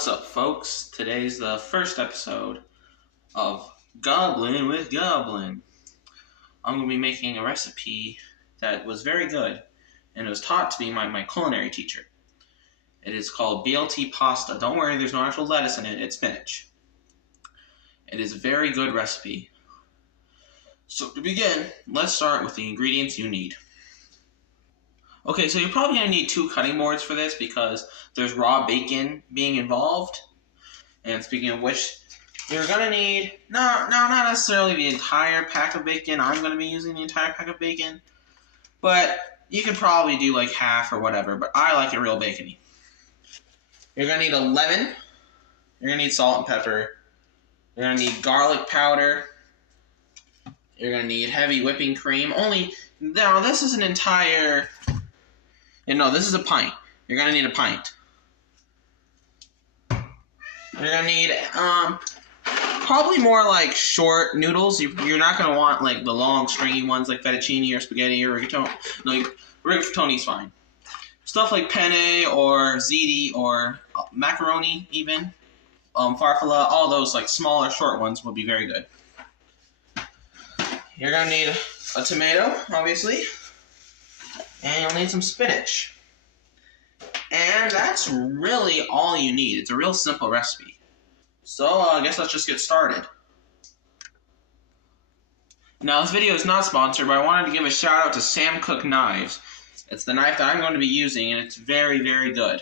What's up, folks? Today's the first episode of Goblin with Goblin. I'm going to be making a recipe that was very good, and it was taught to me by my culinary teacher. It is called BLT pasta. Don't worry, there's no actual lettuce in it, it's spinach. It is a very good recipe. So to begin, let's start with the ingredients you need. Okay, so you're probably going to need 2 cutting boards for this because there's raw bacon being involved. And speaking of which, you're going to need, not necessarily the entire pack of bacon. I'm going to be using the entire pack of bacon. But you can probably do like half or whatever, but I like it real bacony. You're going to need a lemon. You're going to need salt and pepper. You're going to need garlic powder. You're going to need heavy whipping cream. Now this is an entire... No, this is a pint. You're going to need a pint. You're going to need probably more like short noodles. You're not going to want like the long stringy ones like fettuccine or spaghetti or rigatoni. Like, rigatoni's fine. Stuff like penne or ziti or macaroni even. Farfalle, all those like smaller short ones will be very good. You're going to need a tomato, obviously. And you'll need some spinach. And that's really all you need. It's a real simple recipe. So I guess let's just get started. Now this video is not sponsored, but I wanted to give a shout out to Sam Cooke Knives. It's the knife that I'm going to be using, and it's very, very good.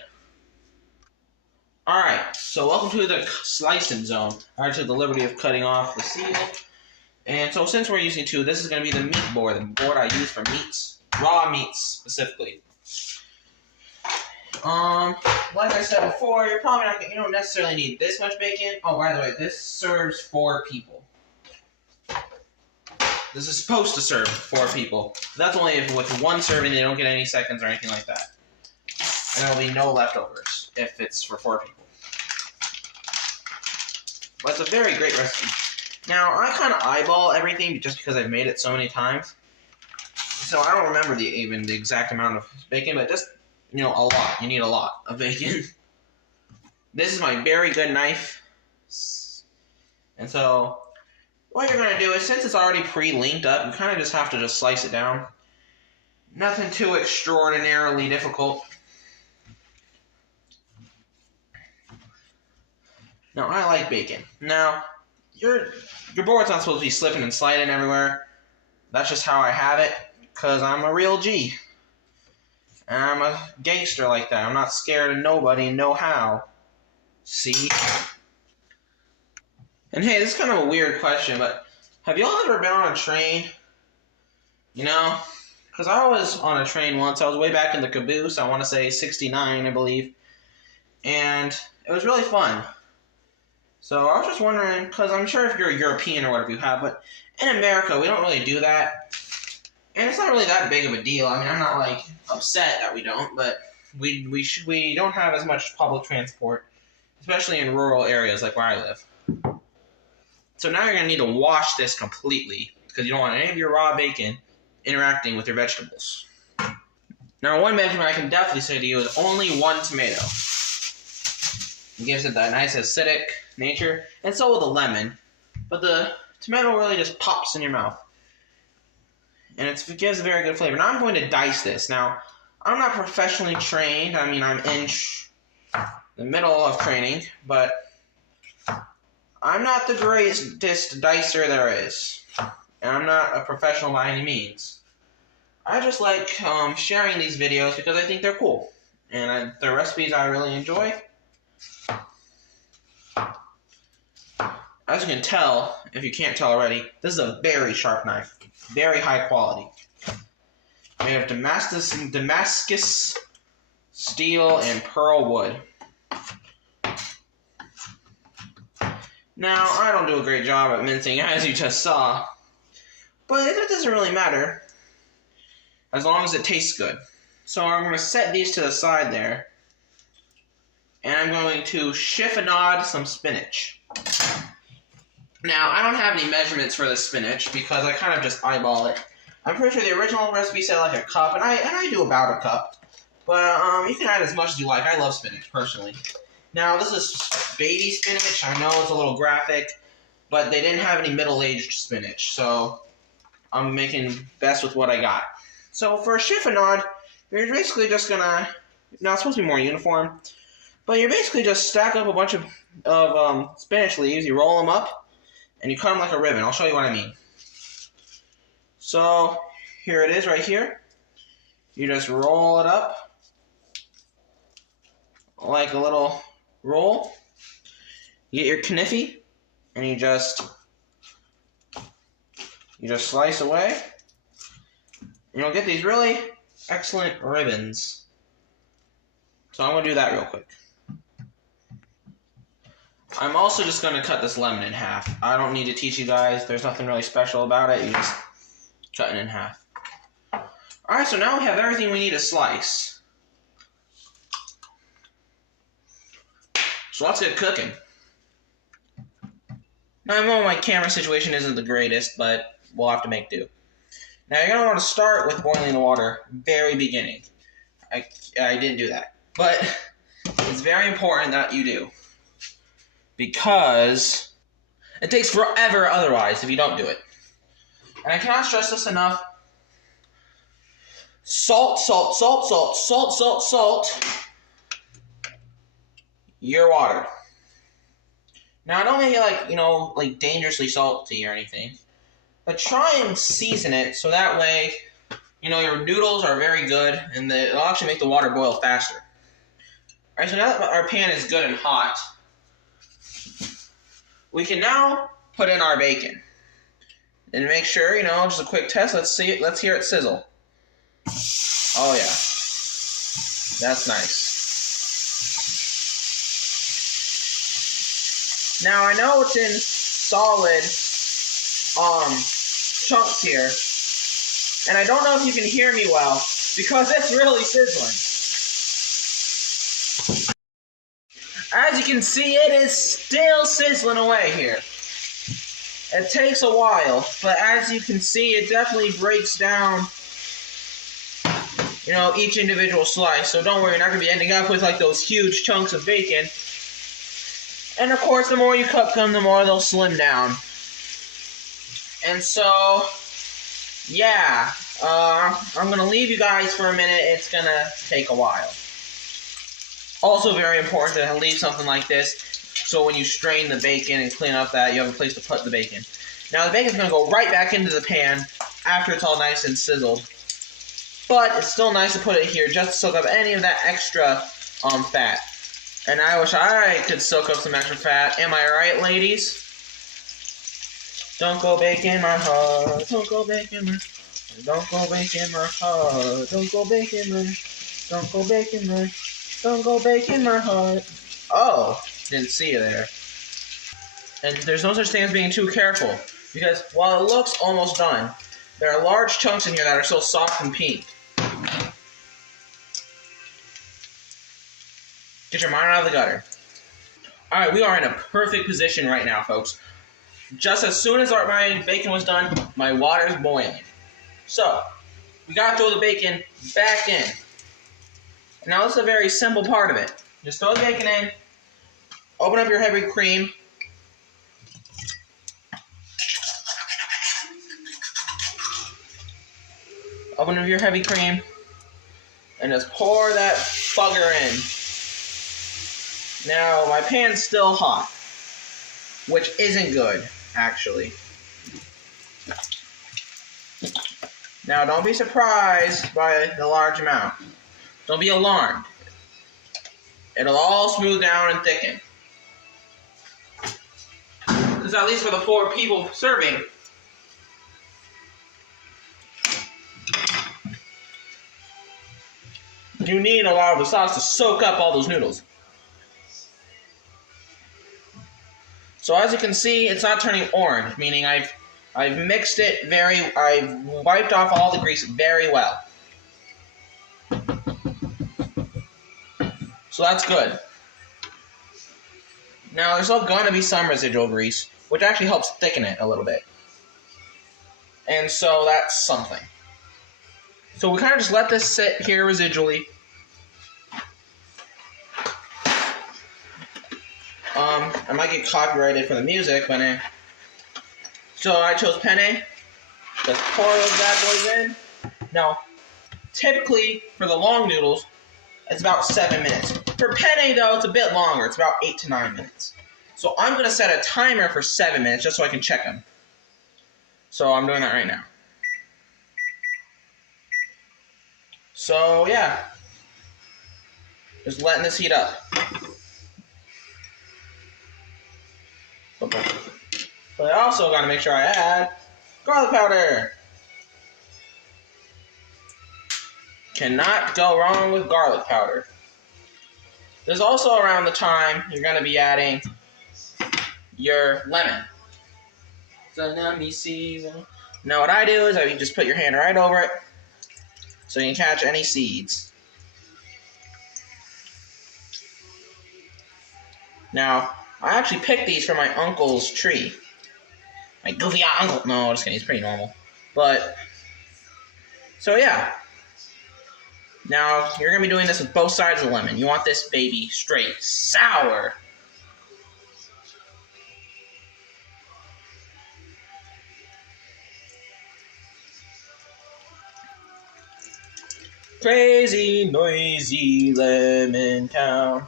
Alright, so welcome to the slicing zone. I took the liberty of cutting off the seal. And so since we're using 2, this is going to be the meat board, the board I use for meats. Raw meats, specifically. Like I said before, you don't necessarily need this much bacon. Oh, by the way, this serves 4 people. This is supposed to serve 4 people. That's only if with 1 serving, they don't get any seconds or anything like that. And there will be no leftovers if it's for 4 people. But it's a very great recipe. Now, I kind of eyeball everything just because I've made it so many times. So I don't remember the exact amount of bacon, but just, a lot. You need a lot of bacon. This is my very good knife. And so, what you're going to do is, since it's already pre-linked up, you kind of just have to just slice it down. Nothing too extraordinarily difficult. Now, I like bacon. Now, your board's not supposed to be slipping and sliding everywhere. That's just how I have it. Because I'm a real G. And I'm a gangster like that. I'm not scared of nobody, no how. See? And hey, this is kind of a weird question, but have y'all ever been on a train? Because I was on a train once. I was way back in the caboose. I want to say 69, I believe. And it was really fun. So I was just wondering, because I'm sure if you're European or whatever you have, but in America, we don't really do that. And it's not really that big of a deal. I mean, I'm not, like, upset that we don't, but we don't have as much public transport, especially in rural areas like where I live. So now you're going to need to wash this completely, because you don't want any of your raw bacon interacting with your vegetables. Now, one measurement I can definitely say to you is only 1 tomato. It gives it that nice acidic nature, and so will the lemon. But the tomato really just pops in your mouth. And it gives a very good flavor. Now I'm going to dice this. Now, I'm not professionally trained. I mean, I'm in the middle of training. But I'm not the greatest dicer there is. And I'm not a professional by any means. I just like sharing these videos because I think they're cool. And they're recipes I really enjoy. As you can tell, if you can't tell already, this is a very sharp knife. Very high quality. Made of Damascus steel and pearl wood. Now, I don't do a great job at mincing, as you just saw. But it doesn't really matter. As long as it tastes good. So I'm going to set these to the side there. And I'm going to chiffonade some spinach. Now, I don't have any measurements for the spinach because I kind of just eyeball it. I'm pretty sure the original recipe said like a cup, and I do about a cup. But you can add as much as you like. I love spinach, personally. Now, this is baby spinach. I know it's a little graphic, but they didn't have any middle-aged spinach, so I'm making best with what I got. So for a chiffonade, you're basically just gonna, now it's supposed to be more uniform, but you're basically just stack up a bunch of spinach leaves, you roll them up, and you cut them like a ribbon. I'll show you what I mean. So here it is right here. You just roll it up like a little roll. You get your kniffy, and you just slice away, and you'll get these really excellent ribbons. So I'm going to do that real quick. I'm also just going to cut this lemon in half. I don't need to teach you guys. There's nothing really special about it. You just cut it in half. Alright, so now we have everything we need to slice. So let's get cooking. Now I know my camera situation isn't the greatest, but we'll have to make do. Now you're going to want to start with boiling the water very beginning. I didn't do that. But it's very important that you do. Because it takes forever otherwise if you don't do it. And I cannot stress this enough. Salt, salt, salt, salt, salt, salt, salt your water. Now, don't make it like dangerously salty or anything. But try and season it so that way, your noodles are very good and it'll actually make the water boil faster. Alright, so now that our pan is good and hot, we can now put in our bacon. And make sure, just a quick test, let's hear it sizzle. Oh yeah. That's nice. Now I know it's in solid chunks here. And I don't know if you can hear me well, because it's really sizzling. As you can see, it is still sizzling away here. It takes a while, but as you can see, it definitely breaks down, each individual slice. So don't worry, you're not going to be ending up with like those huge chunks of bacon. And of course, the more you cook them, the more they'll slim down. And so, yeah, I'm going to leave you guys for a minute. It's going to take a while. Also very important to leave something like this so when you strain the bacon and clean up that, you have a place to put the bacon. Now the bacon's going to go right back into the pan after it's all nice and sizzled. But it's still nice to put it here just to soak up any of that extra fat. And I wish I could soak up some extra fat. Am I right, ladies? Don't go baking my heart. Don't go baking my... Don't go baking my heart. Don't go baking my... Don't go baking my... Don't go baking my heart. Oh, didn't see you there. And there's no such thing as being too careful. Because while it looks almost done, there are large chunks in here that are still soft and pink. Get your mind out of the gutter. Alright, we are in a perfect position right now, folks. Just as soon as my bacon was done, my water's boiling. So, we gotta throw the bacon back in. Now this is a very simple part of it. Just throw the bacon in, open up your heavy cream, and just pour that bugger in. Now my pan's still hot, which isn't good, actually. Now don't be surprised by the large amount. Don't be alarmed. It'll all smooth down and thicken. Because at least for the 4 people serving, you need a lot of the sauce to soak up all those noodles. So as you can see, it's not turning orange, meaning I've mixed it I've wiped off all the grease very well. So that's good. Now, there's still going to be some residual grease, which actually helps thicken it a little bit. And so that's something. So we kind of just let this sit here residually. I might get copyrighted for the music, but so I chose penne. Just pour those bad boys in. Now, typically for the long noodles, it's about 7 minutes. For penne, though, it's a bit longer. It's about 8 to 9 minutes. So I'm going to set a timer for 7 minutes just so I can check them. So I'm doing that right now. So, yeah. Just letting this heat up. But I also got to make sure I add garlic powder. Cannot go wrong with garlic powder. There's also around the time you're going to be adding your lemon. So let me see. Now what I do is you just put your hand right over it so you can catch any seeds. Now, I actually picked these from my uncle's tree. My goofy uncle. No, just kidding. He's pretty normal. But, so yeah. Now, you're going to be doing this with both sides of the lemon. You want this baby straight sour. Crazy, noisy lemon town.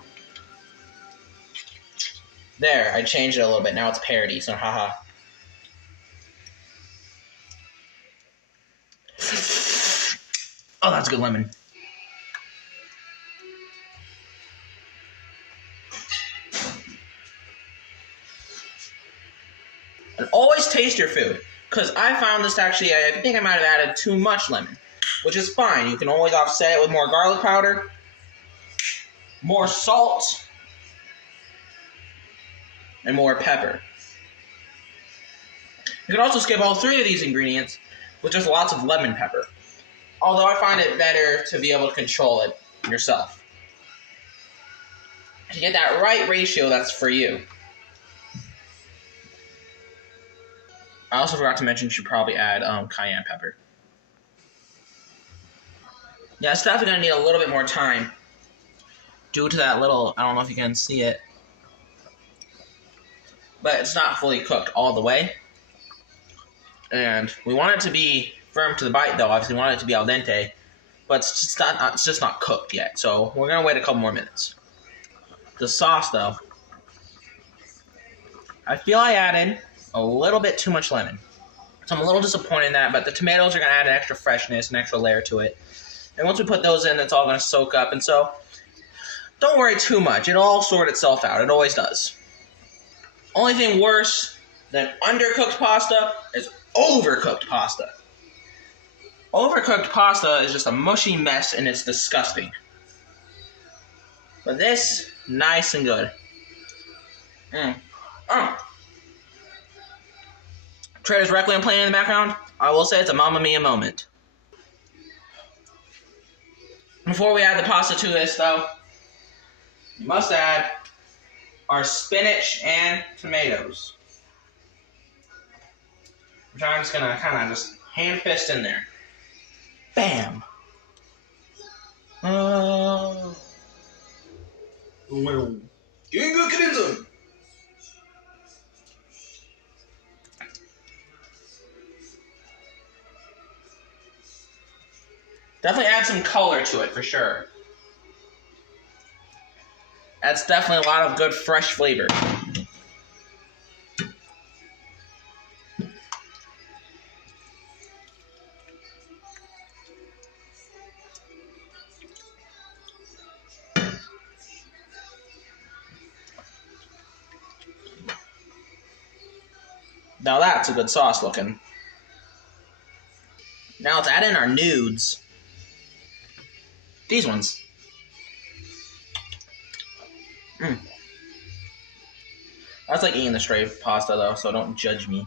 There, I changed it a little bit. Now it's parody, so haha. Oh, that's good lemon. And always taste your food. Because I found this actually, I think I might have added too much lemon. Which is fine. You can always offset it with more garlic powder, more salt, and more pepper. You can also skip all 3 of these ingredients with just lots of lemon pepper. Although I find it better to be able to control it yourself. To get that right ratio, that's for you. I also forgot to mention you should probably add cayenne pepper. Yeah, it's definitely going to need a little bit more time due to that little, I don't know if you can see it, but it's not fully cooked all the way. And we want it to be firm to the bite, though. Obviously, we want it to be al dente, but it's just not cooked yet. So we're going to wait a couple more minutes. The sauce, though, I feel I added a little bit too much lemon. So I'm a little disappointed in that, but the tomatoes are going to add an extra freshness, an extra layer to it. And once we put those in, it's all going to soak up. And so, don't worry too much. It'll all sort itself out. It always does. Only thing worse than undercooked pasta is overcooked pasta. Overcooked pasta is just a mushy mess, and it's disgusting. But this, nice and good. Trader's Requiem playing in the background. I will say it's a Mamma Mia moment. Before we add the pasta to this, though, we must add our spinach and tomatoes, which I'm just going to kind of just hand fist in there. Bam! Definitely add some color to it, for sure. That's definitely a lot of good, fresh flavor. Now that's a good sauce looking. Now let's add in our nudes. These ones. That's like eating the straight pasta, though, so don't judge me.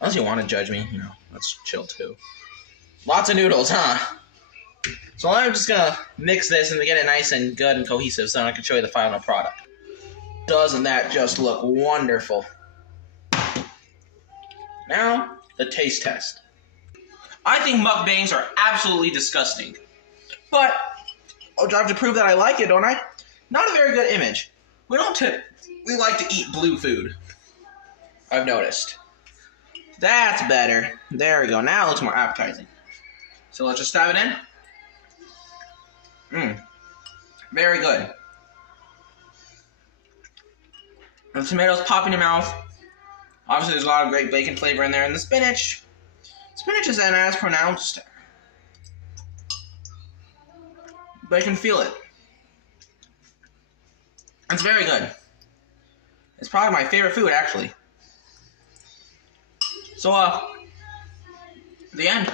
Unless you want to judge me, that's chill, too. Lots of noodles, huh? So I'm just going to mix this and get it nice and good and cohesive so I can show you the final product. Doesn't that just look wonderful? Now, the taste test. I think mukbangs are absolutely disgusting. But I have to prove that I like it, don't I? Not a very good image. We don't we like to eat blue food. I've noticed. That's better. There we go. Now it looks more appetizing. So let's just dive it in. Very good. The tomatoes pop in your mouth. Obviously, there's a lot of great bacon flavor in there. And the spinach. Spinach isn't as pronounced. But you can feel it. It's very good. It's probably my favorite food, actually. So, the end.